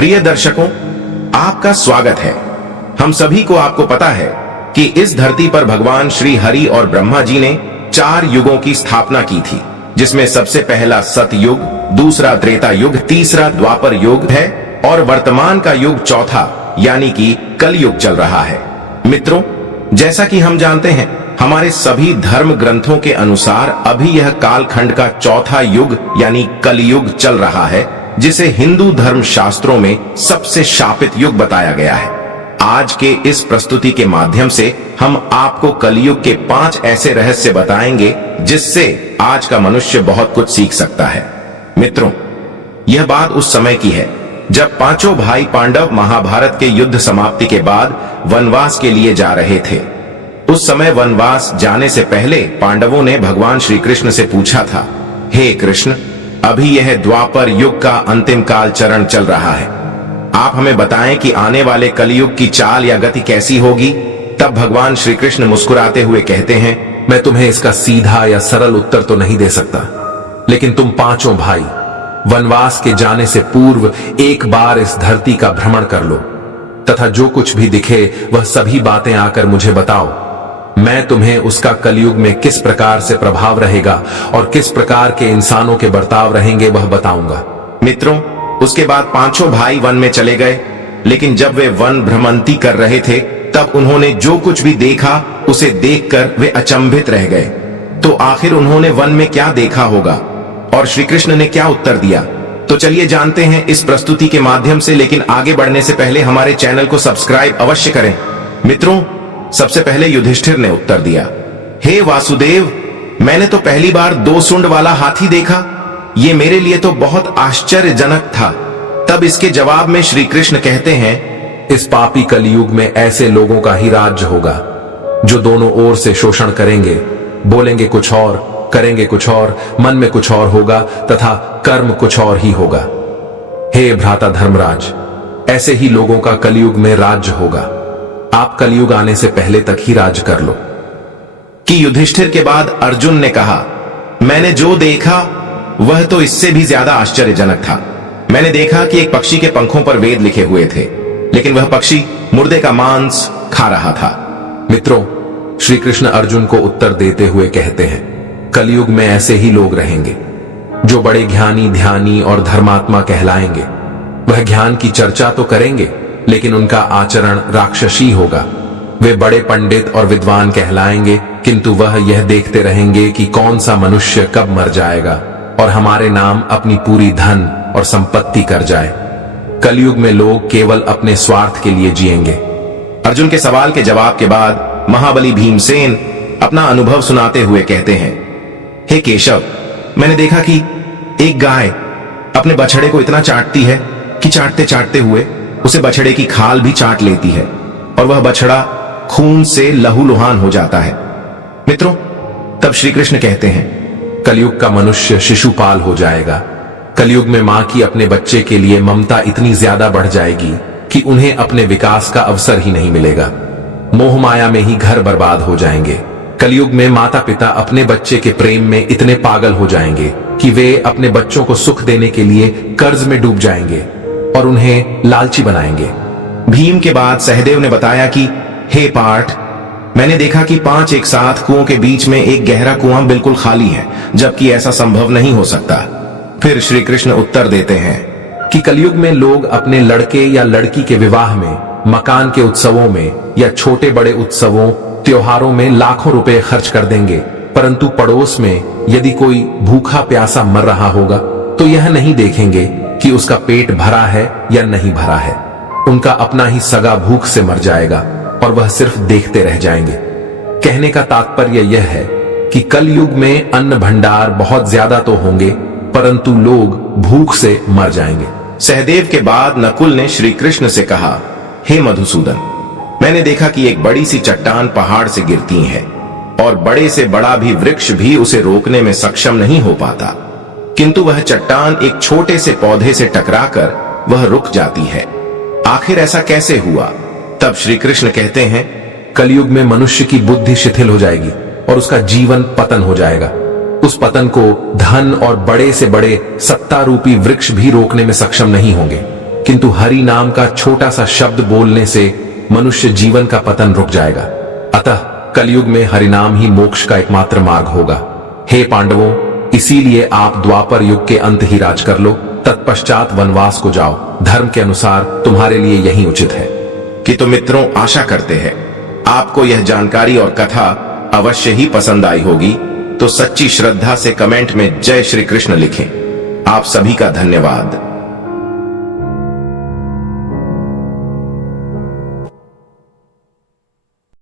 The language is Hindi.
प्रिय दर्शकों, आपका स्वागत है। हम सभी को आपको पता है कि इस धरती पर भगवान श्री हरि और ब्रह्मा जी ने 4 युगों की स्थापना की थी, जिसमें सबसे पहला सतयुग, दूसरा त्रेता युग, तीसरा द्वापर युग है और वर्तमान का युग चौथा यानी कि कलयुग चल रहा है। मित्रों, जैसा कि हम जानते हैं, हमारे सभी धर्म ग्रंथों के अनुसार अभी यह कालखंड का चौथा युग यानी कलयुग चल रहा है, जिसे हिंदू धर्म शास्त्रों में सबसे शापित युग बताया गया है। आज के इस प्रस्तुति के माध्यम से हम आपको कलयुग के 5 ऐसे रहस्य बताएंगे जिससे आज का मनुष्य बहुत कुछ सीख सकता है। मित्रों, यह बात उस समय की है जब 5 भाई पांडव महाभारत के युद्ध समाप्ति के बाद वनवास के लिए जा रहे थे। उस समय वनवास जाने से पहले पांडवों ने भगवान श्री कृष्ण से पूछा था, हे कृष्ण, अभी यह द्वापर युग का अंतिम काल चरण चल रहा है, आप हमें बताएं कि आने वाले कलयुग की चाल या गति कैसी होगी। तब भगवान श्री कृष्ण मुस्कुराते हुए कहते हैं, मैं तुम्हें इसका सीधा या सरल उत्तर तो नहीं दे सकता, लेकिन तुम 5 भाई वनवास के जाने से पूर्व एक बार इस धरती का भ्रमण कर लो तथा जो कुछ भी दिखे वह सभी बातें आकर मुझे बताओ। मैं तुम्हें उसका कलयुग में किस प्रकार से प्रभाव रहेगा और किस प्रकार के इंसानों के बर्ताव रहेंगे वह बताऊंगा। मित्रों, उसके बाद 5 भाई वन में चले गए, लेकिन जब वे वन भ्रमंती कर रहे थे तब उन्होंने जो कुछ भी देखा उसे देखकर वे अचंभित रह गए। तो आखिर उन्होंने वन में क्या देखा होगा और श्री कृष्ण ने क्या उत्तर दिया, तो चलिए जानते हैं इस प्रस्तुति के माध्यम से। लेकिन आगे बढ़ने से पहले हमारे चैनल को सब्सक्राइब अवश्य करें। मित्रों, सबसे पहले युधिष्ठिर ने उत्तर दिया, हे वासुदेव, मैंने तो पहली बार 2 सूंड वाला हाथी देखा, ये मेरे लिए तो बहुत आश्चर्यजनक था। तब इसके जवाब में श्री कृष्ण कहते हैं, इस पापी कलयुग में ऐसे लोगों का ही राज्य होगा जो दोनों ओर से शोषण करेंगे, बोलेंगे कुछ और, करेंगे कुछ और, मन में कुछ और होगा तथा कर्म कुछ और ही होगा। हे भ्राता धर्मराज, ऐसे ही लोगों का कलयुग में राज्य होगा। आप कलयुग आने से पहले तक ही राज कर लो। कि युधिष्ठिर के बाद अर्जुन ने कहा, मैंने जो देखा वह तो इससे भी ज्यादा आश्चर्यजनक था। मैंने देखा कि एक पक्षी के पंखों पर वेद लिखे हुए थे, लेकिन वह पक्षी मुर्दे का मांस खा रहा था। मित्रों, श्री कृष्ण अर्जुन को उत्तर देते हुए कहते हैं, कलयुग में ऐसे ही लोग रहेंगे जो बड़े ज्ञानी, ध्यानी और धर्मात्मा कहलाएंगे। वह ज्ञान की चर्चा तो करेंगे, लेकिन उनका आचरण राक्षसी होगा। वे बड़े पंडित और विद्वान कहलाएंगे, किंतु वह यह देखते रहेंगे कि कौन सा मनुष्य कब मर जाएगा और हमारे नाम अपनी पूरी धन और संपत्ति कर जाए। कलयुग में लोग केवल अपने स्वार्थ के लिए जिएंगे। अर्जुन के सवाल के जवाब के बाद महाबली भीमसेन अपना अनुभव सुनाते हुए कहते हैं, हे केशव, मैंने देखा कि एक गाय अपने बछड़े को इतना चाटती है कि चाटते चाटते हुए उसे बछड़े की खाल भी चाट लेती है और वह बछड़ा खून से लहूलुहान हो जाता है। मित्रों, तब श्री कृष्ण कहते हैं, कलयुग का मनुष्य शिशुपाल हो जाएगा। कलयुग में मां की अपने बच्चे के लिए ममता इतनी ज्यादा बढ़ जाएगी कि उन्हें अपने विकास का अवसर ही नहीं मिलेगा। मोह माया में ही घर बर्बाद हो जाएंगे। कलयुग में माता पिता अपने बच्चे के प्रेम में इतने पागल हो जाएंगे कि वे अपने बच्चों को सुख देने के लिए कर्ज में डूब जाएंगे और उन्हें लालची बनाएंगे। भीम के बाद सहदेव ने बताया कि हे पार्थ, मैंने देखा कि 5 एक साथ कुओं के बीच में एक गहरा कुआं बिल्कुल खाली है, जबकि ऐसा संभव नहीं हो सकता। फिर श्री कृष्ण उत्तर देते हैं कि कलयुग में लोग अपने लड़के या लड़की के विवाह में, मकान के उत्सवों में या छोटे बड़े उत्सवों, त्योहारों में लाखों रुपए खर्च कर देंगे, परंतु पड़ोस में यदि कोई भूखा प्यासा मर रहा होगा तो यह नहीं देखेंगे कि उसका पेट भरा है या नहीं भरा है। उनका अपना ही सगा भूख से मर जाएगा और वह सिर्फ देखते रह जाएंगे। कहने का तात्पर्य यह है कि कलयुग में अन्न भंडार बहुत ज्यादा तो होंगे, परंतु लोग भूख से मर जाएंगे। सहदेव के बाद नकुल ने श्री कृष्ण से कहा, हे मधुसूदन, मैंने देखा कि एक बड़ी सी चट्टान पहाड़ से गिरती है और बड़े से बड़ा भी वृक्ष भी उसे रोकने में सक्षम नहीं हो पाता, किंतु वह चट्टान एक छोटे से पौधे से टकराकर वह रुक जाती है। आखिर ऐसा कैसे हुआ? तब श्री कृष्ण कहते हैं, कलयुग में मनुष्य की बुद्धि शिथिल हो जाएगी और उसका जीवन पतन हो जाएगा। उस पतन को धन और बड़े से बड़े सत्ता रूपी वृक्ष भी रोकने में सक्षम नहीं होंगे। किंतु हरि नाम का छोटा सा शब्द बोलने से मनुष्य जीवन का पतन रुक जाएगा। अतः कलयुग में हरिनाम ही मोक्ष का एकमात्र मार्ग होगा। हे पांडवों, इसीलिए आप द्वापर युग के अंत ही राज कर लो, तत्पश्चात वनवास को जाओ। धर्म के अनुसार तुम्हारे लिए यही उचित है। कि तो मित्रों, आशा करते हैं आपको यह जानकारी और कथा अवश्य ही पसंद आई होगी। तो सच्ची श्रद्धा से कमेंट में जय श्री कृष्ण लिखें। आप सभी का धन्यवाद।